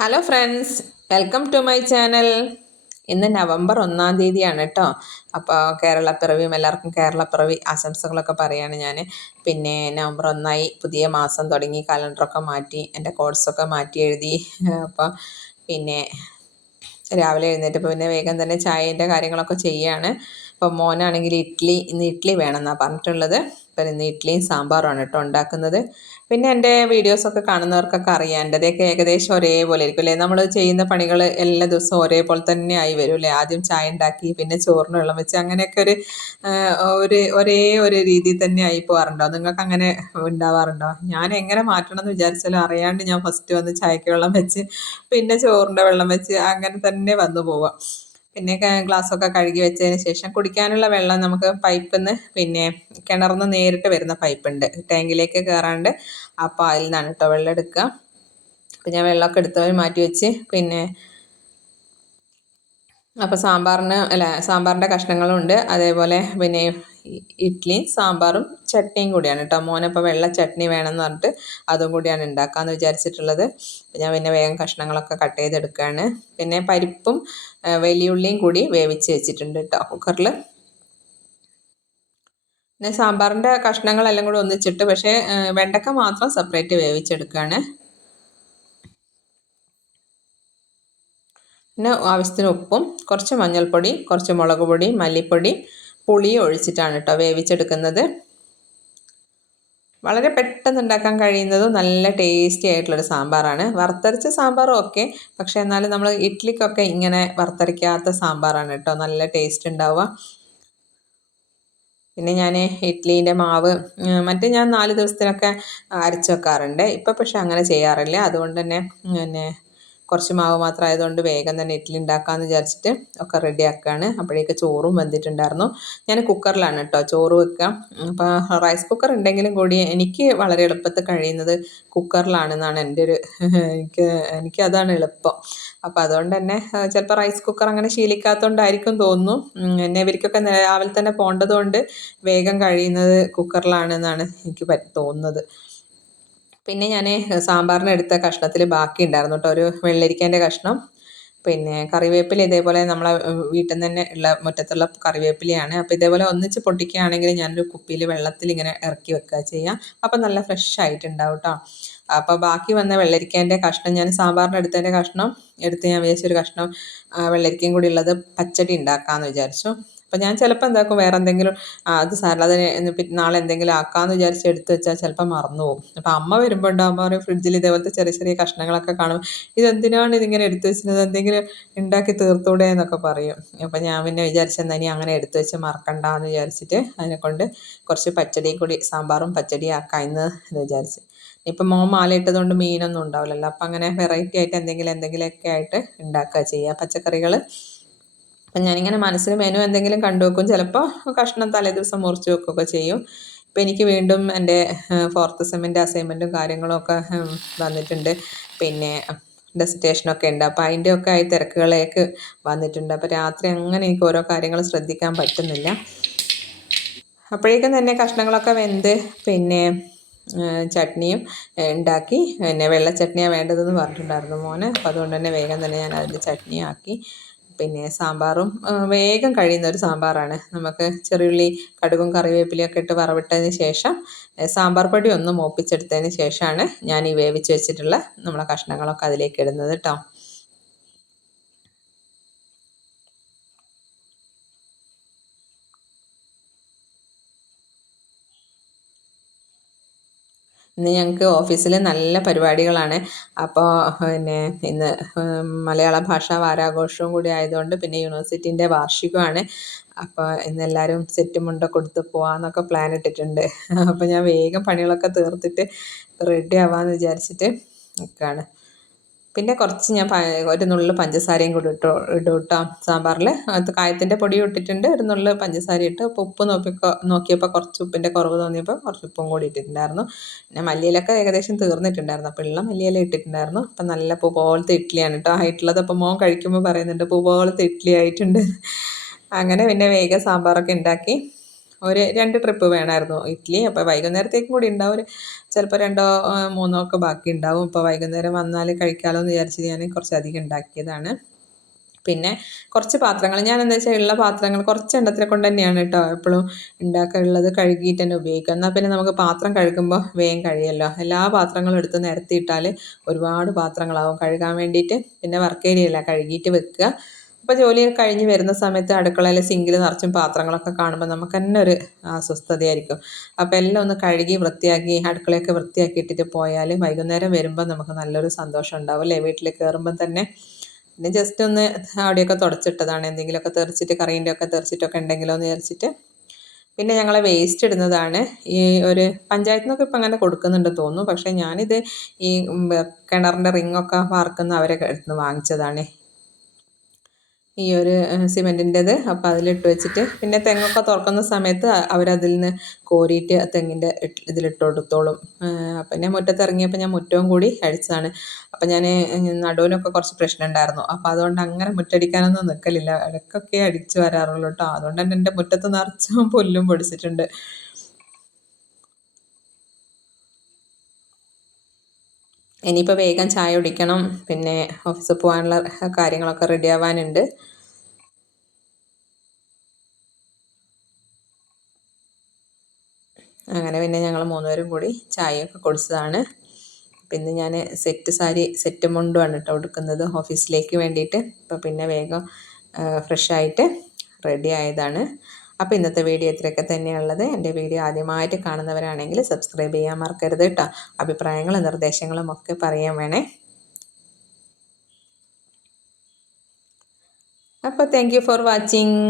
Hello friends, welcome to my channel. ഇന്ന് November 1 കേട്ടോ. അപ്പോൾ കേരളപ്പിറവിയും എല്ലാവർക്കും കേരളപ്പിറവി ആശംസകളൊക്കെ പറയാണ് ഞാൻ. പിന്നെ നവംബർ 1 പുതിയ മാസം തുടങ്ങി, കലണ്ടറൊക്കെ മാറ്റി, എൻ്റെ കോഴ്സൊക്കെ മാറ്റി എഴുതി. അപ്പോൾ പിന്നെ രാവിലെ എഴുന്നേറ്റപ്പോൾ പിന്നെ വേഗം തന്നെ ചായേൻ്റെ കാര്യങ്ങളൊക്കെ ചെയ്യാണ്. അപ്പോൾ മോനാണെങ്കിൽ ഇന്ന് ഇഡ്ഡലി വേണമെന്നാണ് പറഞ്ഞിട്ടുള്ളത്. അപ്പോൾ ഇന്ന് ഇഡ്ഡലിയും സാമ്പാറുമാണ് കേട്ടോ ഉണ്ടാക്കുന്നത്. പിന്നെ എൻ്റെ വീഡിയോസൊക്കെ കാണുന്നവർക്കൊക്കെ അറിയാം, എൻ്റെതൊക്കെ ഏകദേശം ഒരേപോലെ ആയിരിക്കും അല്ലേ. നമ്മൾ ചെയ്യുന്ന പണികൾ എല്ലാ ദിവസവും ഒരേപോലെ തന്നെ ആയി വരും അല്ലേ. ആദ്യം ചായ ഉണ്ടാക്കി, പിന്നെ ചോറിന് വെള്ളം വെച്ച്, അങ്ങനെയൊക്കെ ഒരേ ഒരു രീതിയിൽ തന്നെ ആയി പോകാറുണ്ടോ? നിങ്ങൾക്ക് അങ്ങനെ ഉണ്ടാവാറുണ്ടോ? ഞാൻ എങ്ങനെ മാറ്റണം എന്ന് വിചാരിച്ചാലും അറിയാണ്ട് ഞാൻ ഫസ്റ്റ് വന്ന് ചായക്ക് വെള്ളം വെച്ച്, പിന്നെ ചോറിൻ്റെ വെള്ളം വെച്ച്, അങ്ങനെ തന്നെ വന്നു പോവാം. പിന്നെ ഗ്ലാസ്സൊക്കെ കഴുകി വെച്ചതിന് ശേഷം കുടിക്കാനുള്ള വെള്ളം നമുക്ക് പൈപ്പിൽ നിന്ന്, പിന്നെ കിണറിൽ നിന്ന് നേരിട്ട് വരുന്ന പൈപ്പുണ്ട്, ടാങ്കിലേക്ക് കയറാണ്ട്. അപ്പോൾ അതിൽ നിന്നാണ് കേട്ടോ വെള്ളം എടുക്കുക. അപ്പം ഞാൻ വെള്ളമൊക്കെ എടുത്തവർ മാറ്റി വെച്ച്, പിന്നെ അപ്പോൾ സാമ്പാറിൻ്റെ കഷ്ണങ്ങളുണ്ട്. അതേപോലെ പിന്നെ ഇഡ്ഡലിയും സാമ്പാറും ചട്നിയും കൂടിയാണ് കേട്ടോ. മോനപ്പോൾ വെള്ള ചട്നി വേണമെന്ന് പറഞ്ഞിട്ട് അതും കൂടിയാണ് ഉണ്ടാക്കാമെന്ന് വിചാരിച്ചിട്ടുള്ളത്. ഞാൻ പിന്നെ വേഗം കഷ്ണങ്ങളൊക്കെ കട്ട് ചെയ്തെടുക്കുകയാണ്. പിന്നെ പരിപ്പും വലിയുള്ളിയും കൂടി വേവിച്ച് വെച്ചിട്ടുണ്ട് കേട്ടോ കുക്കറിൽ. പിന്നെ സാമ്പാറിൻ്റെ കഷ്ണങ്ങളെല്ലാം കൂടി ഒന്നിച്ചിട്ട്, പക്ഷേ വെണ്ടക്ക മാത്രം സെപ്പറേറ്റ് വേവിച്ചെടുക്കുകയാണ്. പിന്നെ ആവശ്യത്തിന് ഉപ്പും, കുറച്ച് മഞ്ഞൾപ്പൊടി, കുറച്ച് മുളക് പൊടി, മല്ലിപ്പൊടി, പുളിയും ഒഴിച്ചിട്ടാണ് കേട്ടോ വേവിച്ചെടുക്കുന്നത്. വളരെ പെട്ടെന്ന് ഉണ്ടാക്കാൻ കഴിയുന്നതും നല്ല ടേസ്റ്റി ആയിട്ടുള്ളൊരു സാമ്പാറാണ്. വറുത്തരച്ച സാമ്പാറും ഒക്കെ, പക്ഷേ എന്നാലും നമ്മൾ ഇഡ്ഡലിക്കൊക്കെ ഇങ്ങനെ വറുത്തരയ്ക്കാത്ത സാമ്പാറാണ് കേട്ടോ നല്ല ടേസ്റ്റ് ഉണ്ടാവുക. പിന്നെ ഞാൻ ഇഡ്ഡലീൻ്റെ മാവ് മറ്റേ ഞാൻ 4 ദിവസത്തിനൊക്കെ അരച്ച് വെക്കാറുണ്ട്. ഇപ്പം പക്ഷെ അങ്ങനെ ചെയ്യാറില്ല. അതുകൊണ്ട് തന്നെ പിന്നെ കുറച്ച് മാവ് മാത്രം ആയതുകൊണ്ട് വേഗം തന്നെ ഇഡ്ഡലി ഉണ്ടാക്കാമെന്ന് വിചാരിച്ചിട്ട് ഒക്കെ റെഡി ആക്കുകയാണ്. അപ്പോഴേക്ക് ചോറും വെന്തിട്ടുണ്ടായിരുന്നു. ഞാൻ കുക്കറിലാണ് കേട്ടോ ചോറ് വെക്കുക. അപ്പോൾ റൈസ് കുക്കർ ഉണ്ടെങ്കിലും കൂടി എനിക്ക് വളരെ എളുപ്പത്തിൽ കഴിയുന്നത് കുക്കറിലാണെന്നാണ് എൻ്റെ ഒരു എനിക്കതാണ് എളുപ്പം. അപ്പോൾ അതുകൊണ്ട് തന്നെ ചിലപ്പോൾ റൈസ് കുക്കർ അങ്ങനെ ശീലിക്കാത്തതുകൊണ്ടായിരിക്കും തോന്നുന്നു. എന്നെ ഇവർക്കൊക്കെ രാവിലെ തന്നെ പോകേണ്ടതുകൊണ്ട് വേഗം കഴിയുന്നത് കുക്കറിലാണെന്നാണ് എനിക്ക് തോന്നുന്നത്. പിന്നെ ഞാൻ സാമ്പാറിന് എടുത്ത കഷ്ണത്തിൽ ബാക്കി ഉണ്ടായിരുന്നു കേട്ടോ, ഒരു വെള്ളരിക്കേൻ്റെ കഷ്ണം. പിന്നെ കറിവേപ്പില ഇതേപോലെ നമ്മളെ വീട്ടിൽ നിന്ന് തന്നെ ഉള്ള മുറ്റത്തുള്ള കറിവേപ്പിലയാണ്. അപ്പോൾ ഇതേപോലെ ഒന്നിച്ച് പൊട്ടിക്കുകയാണെങ്കിൽ ഞാനൊരു കുപ്പിയിൽ വെള്ളത്തിൽ ഇങ്ങനെ ഇറക്കി വെക്കുക ചെയ്യാം. അപ്പോൾ നല്ല ഫ്രഷ് ആയിട്ടുണ്ടാവും കേട്ടോ. അപ്പോൾ ബാക്കി വന്ന വെള്ളരിക്കേൻ്റെ കഷ്ണം, ഞാൻ സാമ്പാറിന് എടുത്തതിൻ്റെ കഷ്ണം എടുത്ത് ഞാൻ വിചാരിച്ചൊരു കഷ്ണം വെള്ളരിക്കയും കൂടി ഉള്ളത് പച്ചടി ഉണ്ടാക്കാമെന്ന് വിചാരിച്ചു. അപ്പം ഞാൻ ചിലപ്പോൾ എന്താക്കും, വേറെ എന്തെങ്കിലും അത് സാരമില്ല, അതിന് നാളെ എന്തെങ്കിലും ആക്കാമെന്ന് വിചാരിച്ച് എടുത്ത് വെച്ചാൽ ചിലപ്പോൾ മറന്നു പോകും. അപ്പം അമ്മ വരുമ്പോൾ ഉണ്ടാകുമ്പോൾ പറയും, ഫ്രിഡ്ജിൽ ഇതേപോലത്തെ ചെറിയ ചെറിയ കഷ്ണങ്ങളൊക്കെ കാണും, ഇതെന്തിനാണ് ഇതിങ്ങനെ എടുത്ത് വെച്ചത്, എന്തെങ്കിലും ഉണ്ടാക്കി തീർത്തൂടെ എന്നൊക്കെ പറയും. അപ്പം ഞാൻ പിന്നെ വിചാരിച്ചെന്നാൽ ഇനി അങ്ങനെ എടുത്ത് വെച്ച് മറക്കണ്ടെന്ന് വിചാരിച്ചിട്ട് അതിനെക്കൊണ്ട് കുറച്ച് പച്ചടിയും കൂടി, സാമ്പാറും പച്ചടിയും ആക്കാം എന്ന് വിചാരിച്ച്. ഇപ്പം മോൻ മാലയിട്ടതുകൊണ്ട് മീനൊന്നും ഉണ്ടാവില്ലല്ലോ. അപ്പം അങ്ങനെ വെറൈറ്റി ആയിട്ട് എന്തെങ്കിലുമൊക്കെ ആയിട്ട് ഉണ്ടാക്കുക ചെയ്യുക പച്ചക്കറികൾ. അപ്പം ഞാനിങ്ങനെ മനസ്സിൽ മെനു എന്തെങ്കിലും കണ്ടുവെക്കും. ചിലപ്പോൾ കഷ്ണം തലേദിവസം മുറിച്ച് വെക്കുകയൊക്കെ ചെയ്യും. ഇപ്പം എനിക്ക് വീണ്ടും എൻ്റെ 4th സെമ്മിൻ്റെ അസൈൻമെൻറ്റും കാര്യങ്ങളും ഒക്കെ വന്നിട്ടുണ്ട്. പിന്നെ ഡെസിറ്റേഷനൊക്കെ ഉണ്ട്. അപ്പോൾ അതിൻ്റെയൊക്കെ ആയി തിരക്കുകളിലേക്ക് വന്നിട്ടുണ്ട്. അപ്പോൾ രാത്രി അങ്ങനെ എനിക്ക് ഓരോ കാര്യങ്ങൾ ശ്രദ്ധിക്കാൻ പറ്റുന്നില്ല. അപ്പോഴേക്കും തന്നെ കഷ്ണങ്ങളൊക്കെ വെന്ത്, പിന്നെ ചട്നിയും ഉണ്ടാക്കി. പിന്നെ വെള്ള ചട്നിയാണ് വേണ്ടതെന്ന് പറഞ്ഞിട്ടുണ്ടായിരുന്നു മോന്. അപ്പോൾ അതുകൊണ്ട് തന്നെ വേഗം തന്നെ ഞാൻ അതിൻ്റെ ചട്നി ആക്കി. പിന്നെ സാമ്പാറും വേഗം കഴിയുന്ന ഒരു സാമ്പാറാണ്. നമുക്ക് ചെറിയുള്ളി, കടുകും കറിവേപ്പിലയൊക്കെ ഇട്ട് വറവിട്ടതിന് ശേഷം സാമ്പാർ പൊടി ഒന്ന് മൂപ്പിച്ചെടുത്തതിന് ശേഷമാണ് ഞാൻ ഈ വേവിച്ച് വെച്ചിട്ടുള്ള നമ്മളെ കഷ്ണങ്ങളൊക്കെ അതിലേക്ക് ഇടുന്നത് കേട്ടോ. ഇന്ന് ഞങ്ങൾക്ക് ഓഫീസിൽ നല്ല പരിപാടികളാണ്. അപ്പോൾ പിന്നെ ഇന്ന് മലയാള ഭാഷാ വാരാഘോഷവും കൂടി ആയതുകൊണ്ട്, പിന്നെ യൂണിവേഴ്സിറ്റീൻ്റെ വാർഷികമാണ്. അപ്പോൾ ഇന്നെല്ലാവരും സെറ്റ് മുണ്ടൊക്കെ കൊടുത്ത് പോകാമെന്നൊക്കെ പ്ലാൻ ഇട്ടിട്ടുണ്ട്. അപ്പോൾ ഞാൻ വേഗം പണികളൊക്കെ തീർത്തിട്ട് റെഡി ആവാമെന്ന് വിചാരിച്ചിട്ട് നിൽക്കുകയാണ്. പിന്നെ കുറച്ച് ഞാൻ ഒരു നുള്ളു പഞ്ചസാരയും കൂടി ഇടും കേട്ടോ സാമ്പാറിൽ. അത് കായത്തിൻ്റെ പൊടി ഇട്ടിട്ടുണ്ട്, ഒരു നുള്ളു പഞ്ചസാര ഇട്ട്. അപ്പോൾ ഉപ്പ് നോക്കിയപ്പോൾ കുറച്ച് ഉപ്പിൻ്റെ കുറവ് തോന്നിയപ്പോൾ കുറച്ച് ഉപ്പും കൂടി ഇട്ടിട്ടുണ്ടായിരുന്നു. പിന്നെ മല്ലിയിലൊക്കെ ഏകദേശം തീർന്നിട്ടുണ്ടായിരുന്നു. അപ്പോൾ ഉള്ള മല്ലിയില ഇട്ടിട്ടുണ്ടായിരുന്നു. അപ്പം നല്ല പൂ പോലത്തെ ഇഡ്ഡലിയാണ് കേട്ടോ ആയിട്ടുള്ളത്. അപ്പോൾ മോൻ കഴിക്കുമ്പോൾ പറയുന്നുണ്ട് പൂ പോലത്തെ ഇഡ്ഡലി ആയിട്ടുണ്ട്. അങ്ങനെ പിന്നെ വേഗം സാമ്പാറൊക്കെ ഉണ്ടാക്കി. ഒരു 2 ട്രിപ്പ് വേണമായിരുന്നു ഇഡ്ഡലി. അപ്പോൾ വൈകുന്നേരത്തേക്കും കൂടി ഉണ്ടാവും. ചിലപ്പോൾ 2ഓ 3ഓ ഒക്കെ ബാക്കി ഉണ്ടാവും. ഇപ്പോൾ വൈകുന്നേരം വന്നാൽ കഴിക്കാമല്ലോ എന്ന് വിചാരിച്ചിട്ട് ഞാൻ കുറച്ചധികം ഉണ്ടാക്കിയതാണ്. പിന്നെ കുറച്ച് പാത്രങ്ങൾ ഞാൻ എന്താ വെച്ചാൽ ഉള്ള പാത്രങ്ങൾ കുറച്ച് എണ്ണത്തിനെ കൊണ്ട് തന്നെയാണ് കേട്ടോ എപ്പോഴും ഉണ്ടാക്കാറുള്ളത്. കഴുകിയിട്ട് തന്നെ ഉപയോഗിക്കുക. എന്നാൽ പിന്നെ നമുക്ക് പാത്രം കഴുകുമ്പോൾ വേഗം കഴിയുമല്ലോ. എല്ലാ പാത്രങ്ങളും എടുത്ത് നിരത്തിയിട്ടാൽ ഒരുപാട് പാത്രങ്ങളാവും കഴുകാൻ വേണ്ടിയിട്ട്. പിന്നെ വർക്ക് ഏരിയയല്ല, കഴുകിയിട്ട് വെക്കുക. അപ്പോൾ ജോലിയൊക്കെ കഴിഞ്ഞ് വരുന്ന സമയത്ത് അടുക്കളയിൽ സിങ്കിൽ നിറച്ചും പാത്രങ്ങളൊക്കെ കാണുമ്പോൾ നമുക്ക് തന്നെ ഒരു അസ്വസ്ഥതയായിരിക്കും. അപ്പോൾ എല്ലാം ഒന്ന് കഴുകി വൃത്തിയാക്കി അടുക്കളയൊക്കെ വൃത്തിയാക്കി ഇട്ടിട്ട് പോയാൽ വൈകുന്നേരം വരുമ്പോൾ നമുക്ക് നല്ലൊരു സന്തോഷം ഉണ്ടാവും അല്ലേ. വീട്ടിൽ കയറുമ്പം തന്നെ പിന്നെ ജസ്റ്റ് ഒന്ന് അവിടെയൊക്കെ തുടച്ചിട്ടതാണ്. എന്തെങ്കിലുമൊക്കെ തെറിച്ചിട്ട് കറീൻ്റെ ഒക്കെ തെറിച്ചിട്ടൊക്കെ ഉണ്ടെങ്കിലോ എന്ന് വിചാരിച്ചിട്ട്. പിന്നെ ഞങ്ങൾ വേസ്റ്റ് ഇടുന്നതാണ്. ഈ ഒരു പഞ്ചായത്തിൽ നിന്നൊക്കെ ഇപ്പം അങ്ങനെ കൊടുക്കുന്നുണ്ടെന്ന് തോന്നുന്നു. പക്ഷേ ഞാനിത് ഈ കിണറിൻ്റെ റിങ്ങൊക്കെ വാർക്കുന്ന അവരെ അടുത്ത് നിന്ന് വാങ്ങിച്ചതാണ് ഈ ഒരു സിമെൻറ്റിൻ്റെത്. അപ്പോൾ അതിലിട്ട് വെച്ചിട്ട് പിന്നെ തെങ്ങൊക്കെ തുറക്കുന്ന സമയത്ത് അവരതിൽ നിന്ന് കോരിയിട്ട് തെങ്ങിൻ്റെ ഇതിലിട്ട് കൊടുത്തോളും. പിന്നെ മുറ്റത്ത് ഇറങ്ങിയപ്പോൾ ഞാൻ മുറ്റവും കൂടി അടിച്ചതാണ്. അപ്പം ഞാൻ നടുവിനൊക്കെ കുറച്ച് പ്രശ്നം ഉണ്ടായിരുന്നു. അപ്പോൾ അതുകൊണ്ട് അങ്ങനെ മുറ്റടിക്കാനൊന്നും നിൽക്കലില്ല. ഇടയ്ക്കൊക്കെ അടിച്ച് വരാറുള്ളൂ കേട്ടോ. അതുകൊണ്ട് തന്നെ എൻ്റെ മുറ്റത്ത് നിറച്ചും പുല്ലും പൊടിച്ചിട്ടുണ്ട്. ഇനിയിപ്പോൾ വേഗം ചായ കുടിക്കണം. പിന്നെ ഓഫീസിൽ പോകാനുള്ള കാര്യങ്ങളൊക്കെ റെഡി ആവാനുണ്ട്. അങ്ങനെ പിന്നെ ഞങ്ങൾ 3 പേരും കൂടി ചായയൊക്കെ കുടിച്ചതാണ്. പിന്നെ ഞാൻ സെറ്റ് മുണ്ടുമാണ് കേട്ടോ ഉടുക്കുന്നത് ഓഫീസിലേക്ക് വേണ്ടിയിട്ട്. അപ്പോൾ പിന്നെ വേഗം ഫ്രഷായിട്ട് റെഡി ആയതാണ്. അപ്പോൾ ഇന്നത്തെ വീഡിയോ ഇത്രയൊക്കെ തന്നെയുള്ളത്. എൻ്റെ വീഡിയോ ആദ്യമായിട്ട് കാണുന്നവരാണെങ്കിൽ സബ്സ്ക്രൈബ് ചെയ്യാൻ മറക്കരുത് കേട്ടോ. അഭിപ്രായങ്ങളും നിർദ്ദേശങ്ങളും ഒക്കെ പറയാൻ വേണേ. അപ്പോൾ താങ്ക് യു ഫോർ വാച്ചിങ്.